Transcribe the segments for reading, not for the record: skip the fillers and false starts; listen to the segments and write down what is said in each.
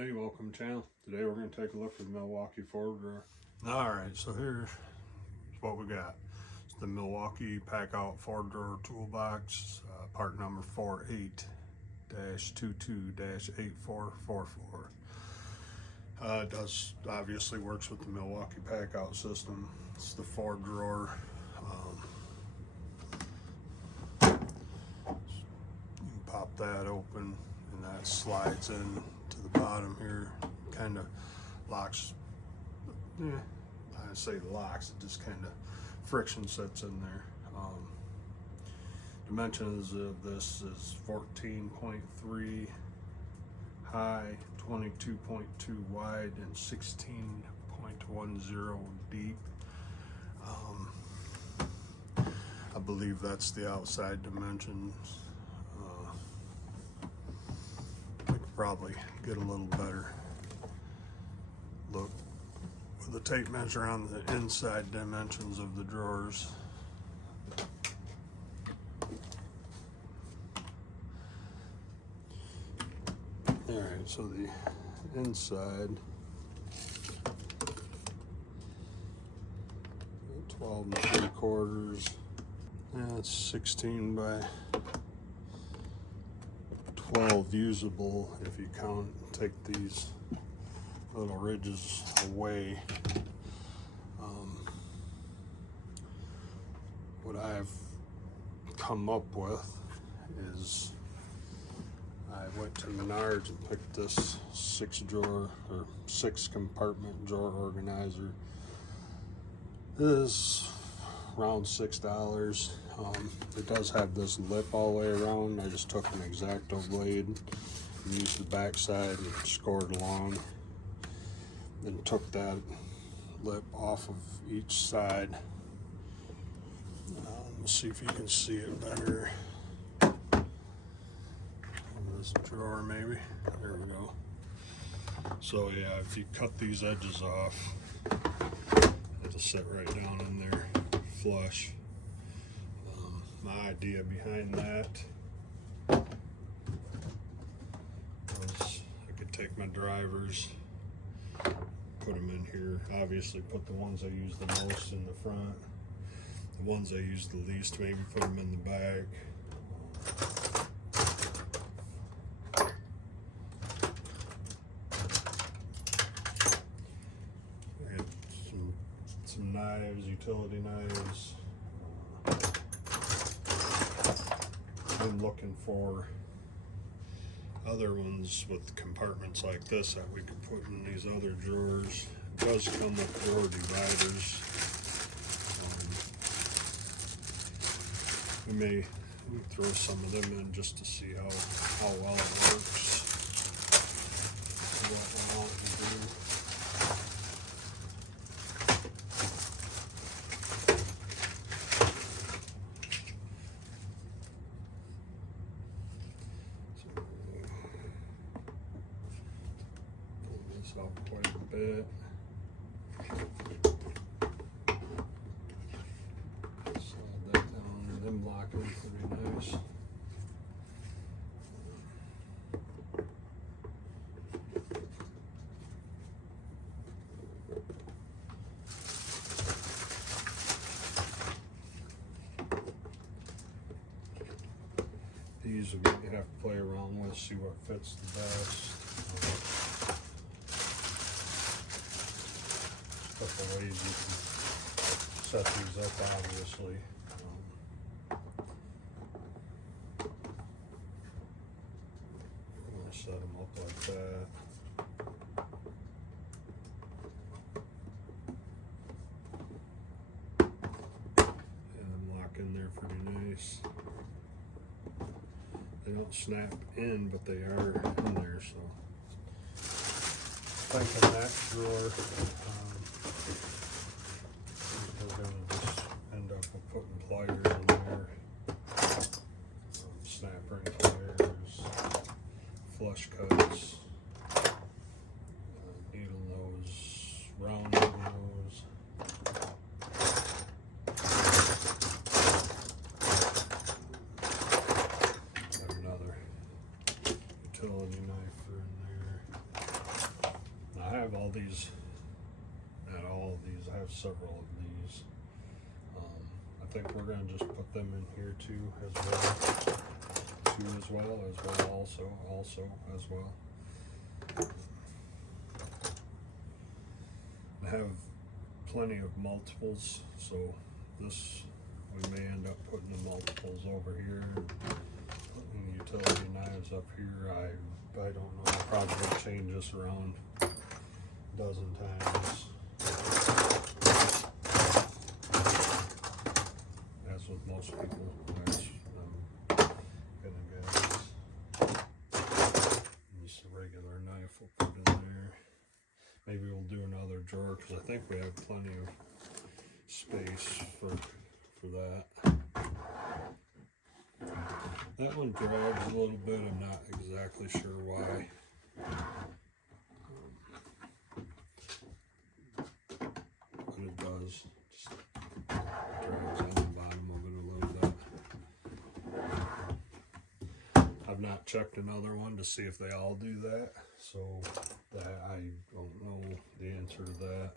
Hey, welcome channel. Today we're going to take a look at the Milwaukee forward drawer. Alright, so here's what we got. It's the Milwaukee packout forward drawer toolbox, part number 48-22-8444. It does obviously works with the Milwaukee packout system. It's the forward drawer. You can pop that open and that slides in to the bottom here, kind of locks. I say locks, it just kind of friction sets in there. Dimensions of this is 14.3 high, 22.2 wide, and 16.10 deep. I believe that's the outside dimensions. I could probably get a little better look with a tape measure on the inside dimensions of the drawers. Alright, so the inside, 12 3/4, that's 16 by 12 usable if you count, take these little ridges away. What I've come up with is I went to Menards and picked this 6 compartment drawer organizer. This is around $6. It does have this lip all the way around. I just took an X-Acto blade and used the back side and scored along. Then took that lip off of each side. Let's see if you can see it better. This drawer maybe. There we go. So yeah, if you cut these edges off, it'll sit right down in there flush. My idea behind that was I could take my drivers, put them in here. Obviously put the ones I use the most in the front. The ones I use the least, maybe put them in the back. I got some knives, utility knives. I'm looking for other ones with compartments like this that we could put in these other drawers. It does come with drawer dividers. We may throw some of them in just to see how well it works. What we want to do. Pull this out quite a bit. Locking pretty nice. These are what you have to play around with, see what fits the best. A couple ways you can set these up, obviously. Set them up like that. And them lock in there pretty nice. They don't snap in, but they are in there, so. Thinking that drawer, we're gonna just end up with putting pliers in there. Snap ring pliers. Flush cuts, needle nose, round needle nose. Have another utility knife in there. have all these, not all of these, I have several of these. I think we're going to just put them in here too as well. Also as well. I have plenty of multiples, so this, we may end up putting the multiples over here, putting utility knives up here. I don't know, I'll probably change this around a dozen times. As with most people, that's gonna get just a regular knife we'll put in there. Maybe we'll do another drawer because I think we have plenty of space for that. That one drags a little bit. I'm not exactly sure why. But it does. Just drags on the bottom of it a little bit. I've not checked another one to see if they all do that, so that I don't know the answer to that.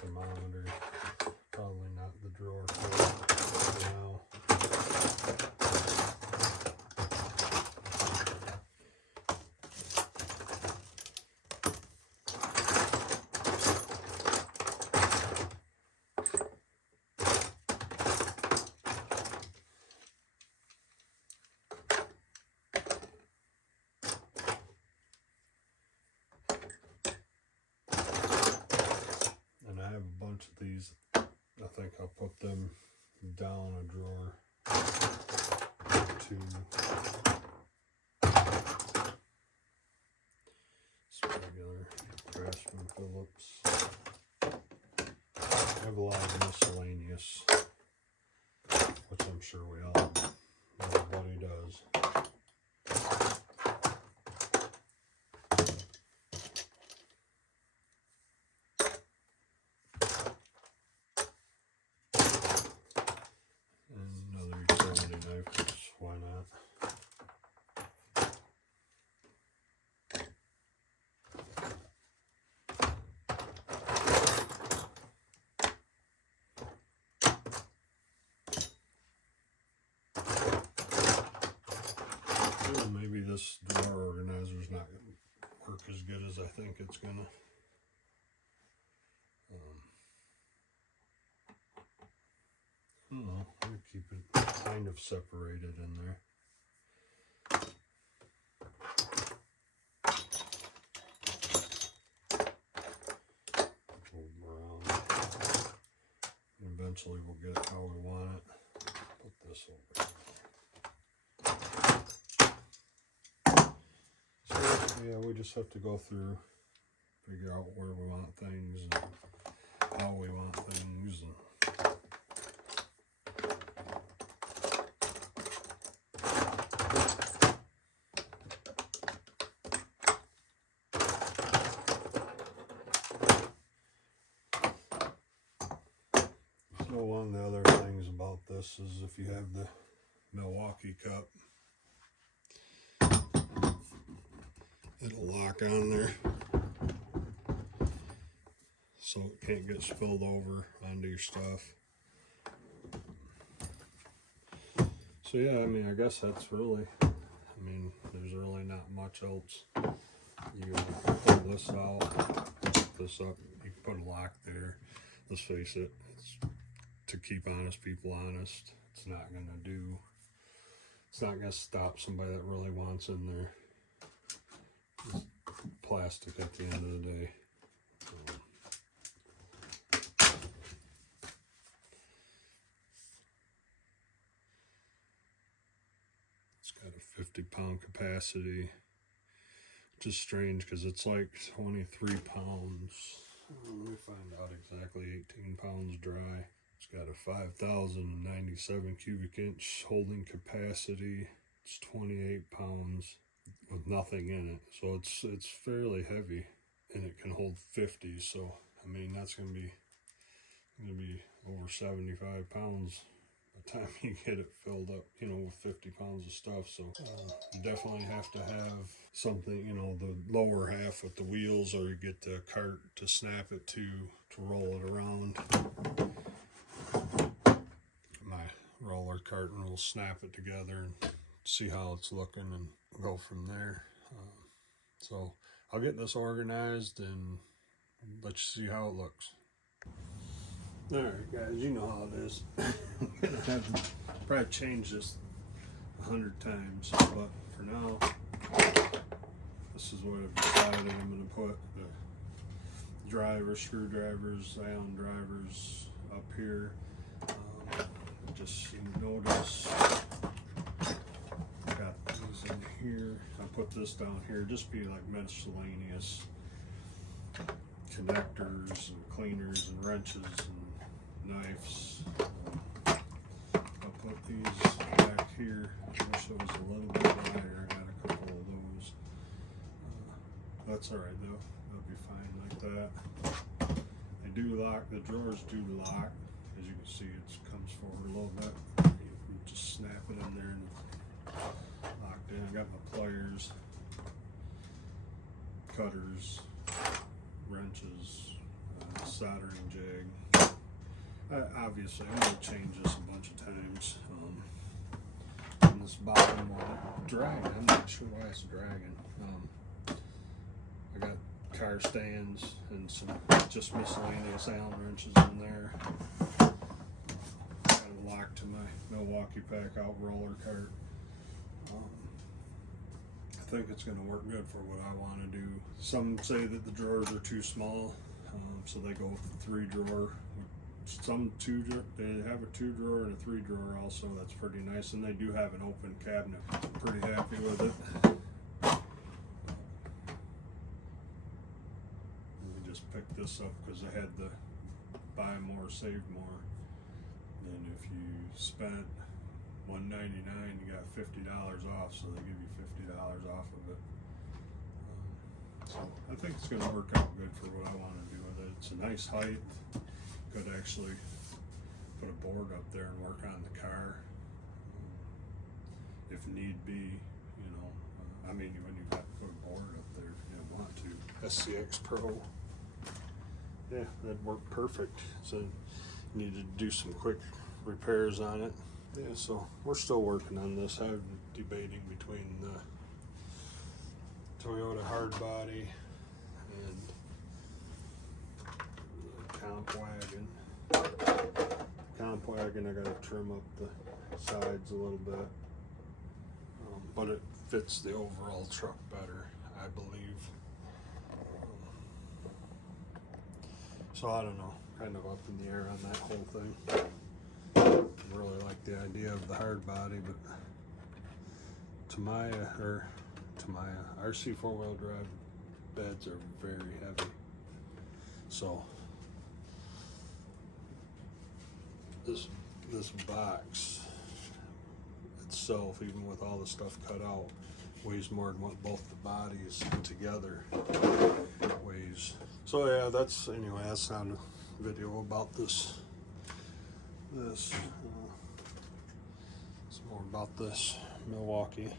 Thermometer, probably not the drawer for now. And I have a bunch of these. I think I'll put them down a drawer to regular Craftsman Phillips. I have a lot of miscellaneous, which I'm sure everybody does. Why not? Well, maybe this drawer organizer is not going to work as good as I think it's going to. I don't know. I'm going to keep it kind of separated in there. Move them around. And eventually we'll get it how we want it. Put this over. So yeah, we just have to go through, figure out where we want things and how we want things. And so one of the other things about this is if you have the Milwaukee cup, it'll lock on there so it can't get spilled over onto your stuff. So yeah, I mean, I guess that's really, there's really not much else. You pull this out, put this up, you can put a lock there. Let's face it, it's to keep honest people honest. It's not gonna stop somebody that really wants in there. It's plastic at the end of the day. It's got a 50-pound capacity, which is strange because it's like 23 pounds. Let me find out exactly. 18 pounds dry. It's got a 5,097 cubic inch holding capacity. It's 28 pounds with nothing in it, so it's fairly heavy, and it can hold 50. So I mean, that's gonna be over 75 pounds by the time you get it filled up, you know, with 50 pounds of stuff. So you definitely have to have something, you know, the lower half with the wheels, or you get the cart to snap it to roll it around. My roller cart, and we'll snap it together and see how it's looking and go from there. So I'll get this organized and let you see how it looks. Alright guys, you know how it is. I'm gonna have to probably change this 100 times, but for now, this is what I've decided I'm gonna put. The drivers, screwdrivers, Allen drivers up here. Just you notice, got these in here. I put this down here, just be like miscellaneous connectors and cleaners and wrenches and knives. I'll put these back here. I wish it was a little bit wider. I got a couple of those. That's alright though. That'll be fine like that. They do lock, the drawers do lock. As you can see, it comes forward a little bit. You can just snap it in there and locked in. I got my pliers, cutters, wrenches, soldering jig. Obviously, I'm going to change this a bunch of times. And this bottom one, dragging. I'm not sure why it's dragging. I got car stands and some just miscellaneous Allen wrenches in there. Got it locked to my Milwaukee packout roller cart. I think it's going to work good for what I want to do. Some say that the drawers are too small, so they go with the 3 drawer. Some they have a 2 drawer and a 3 drawer also. That's pretty nice, and they do have an open cabinet. I'm pretty happy with it. Let me just pick this up because I had the buy more, save more. And if you spent $199, you got $50 off, so they give you $50 off of it. So I think it's going to work out good for what I want to do with it. It's a nice height. Could actually put a board up there and work on the car if need be. You know, I mean, when you have to put a board up there, if you want to. SCX Pro. Yeah, that'd work perfect. So needed to do some quick repairs on it. Yeah, so we're still working on this. I'm debating between the Toyota hardbody and the comp wagon. Comp wagon, I gotta trim up the sides a little bit, but it fits the overall truck better, I believe. So I don't know, kind of up in the air on that whole thing. I really like the idea of the hard body, but Tamiya RC 4-wheel drive beds are very heavy. So this box itself, even with all the stuff cut out, weighs more than what both the bodies together weighs. So yeah, that's not a video about this. It's more about this Milwaukee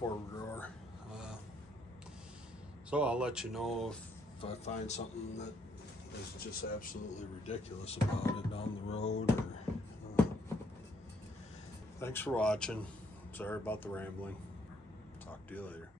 4-drawer. So I'll let you know if I find something that is just absolutely ridiculous about it down the road. Thanks for watching. Sorry about the rambling. Talk to you later.